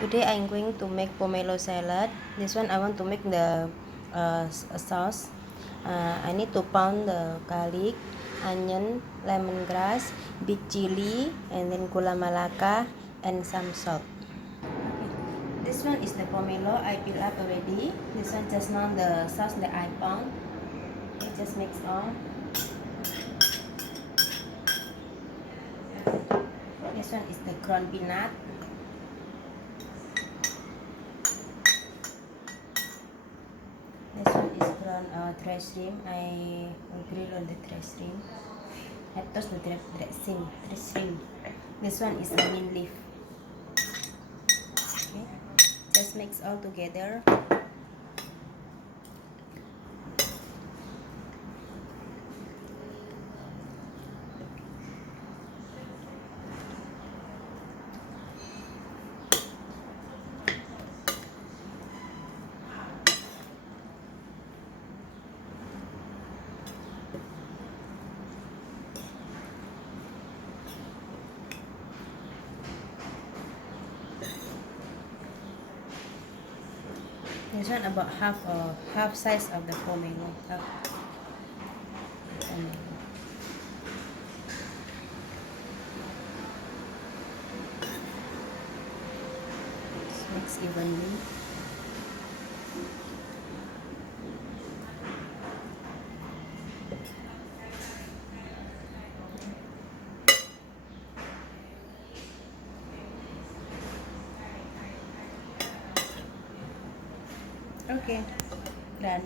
Today I'm going to make pomelo salad. This one I want to make the sauce. I need to pound the garlic, onion, lemongrass, big chili, and then gula melaka and some salt. Okay. This one is the pomelo I peel up already. This one just now the sauce that I pound. Okay, just mix all. This one is the ground peanut. This one is ground dry shrimp. I grill on the dry shrimp. I toast the dry shrimp. This one is onion leaf. Okay, just mix all together. This one about half size of the pomelo. Mix evenly. Okay, done.